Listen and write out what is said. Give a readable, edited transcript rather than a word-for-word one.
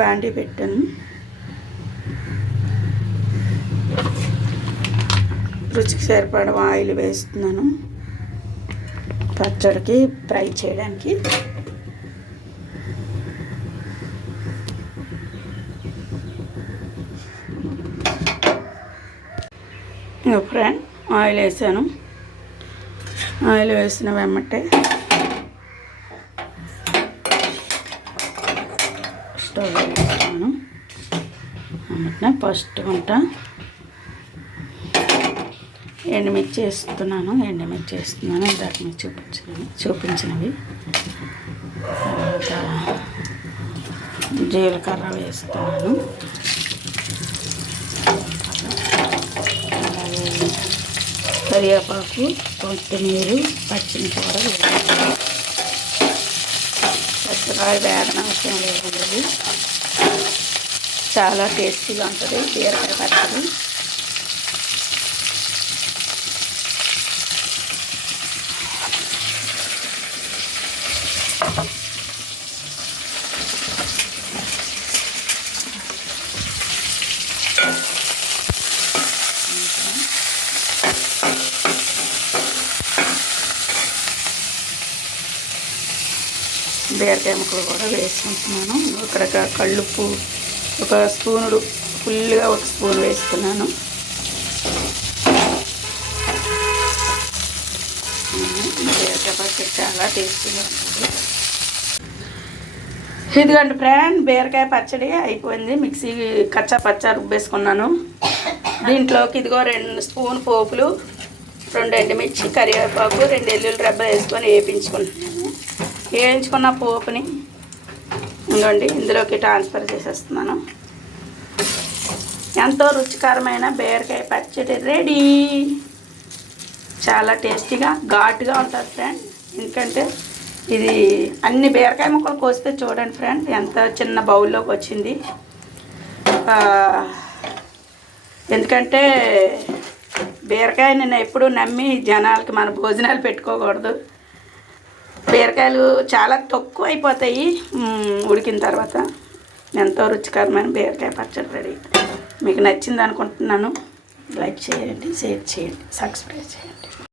బాండీ పెట్టాను. రుచికి సరిపడ ఆయిల్ వేస్తున్నాను పచ్చడికి ఫ్రై చేయడానికి. ఇంకా ఫ్రెండ్ ఆయిల్ వేసాను. ఆయిల్ వేసిన వెంబటే స్టవ్ వేస్తున్నాను. వెంబటనే ఫస్ట్ వంట ఎండుమిర్చి వేస్తున్నాను. ఇందాక మీకు చూపించినవి. తర్వాత జీలకర్ర వేస్తున్నాను. అలాగే కరివేపాకు, కొత్తిమీర, పచ్చిమిర్చి కూడా వేస్తాను. పచ్చిమిరపకాయ వేగన అవసరం లేదండి. చాలా టేస్టీగా ఉంటుంది బీరకాయ పచ్చడి. బీరకాయ ముక్కలు కూడా వేసుకుంటున్నాను. ఇక్కడ కళ్ళుప్పు ఒక స్పూనుడు ఫుల్గా ఒక స్పూన్ వేసుకున్నాను. బీరకాయ పచ్చడి చాలా టేస్టీగా ఉంటుంది. ఇదిగోండి ఫ్రెండ్, బీరకాయ పచ్చడి అయిపోయింది. మిక్సీ కచ్చా పచ్చా రుబ్బేసుకున్నాను. దీంట్లోకి ఇదిగో 2 స్పూన్ పోపులు, 2 ఎండుమిర్చి, కరివేపాకు, 2 వెల్లుల్లి రెబ్బలు వేసుకొని వేయించుకుంటున్నాను. వేయించుకున్న పోపుని ఇంకోండి ఇందులోకి ట్రాన్స్ఫర్ చేసేస్తున్నాను. ఎంతో రుచికరమైన బీరకాయ పచ్చడి రెడీ. చాలా టేస్టీగా ఘాటుగా ఉంటుంది ఫ్రెండ్. ఎందుకంటే ఇది అన్ని బీరకాయ ముక్కలు కోస్తే చూడండి ఫ్రెండ్ ఎంత చిన్న బౌల్లోకి వచ్చింది. ఎందుకంటే బీరకాయ నేను ఎప్పుడూ నమ్మి జనాలకి మన భోజనాలు పెట్టుకోకూడదు. బీరకాయలు చాలా తక్కువ అయిపోతాయి ఉడికిన తర్వాత. ఎంతో రుచికరమైన బీరకాయ పచ్చడి రెడీ. మీకు నచ్చింది అనుకుంటున్నాను. లైక్ చేయండి, షేర్ చేయండి, సబ్స్క్రైబ్ చేయండి.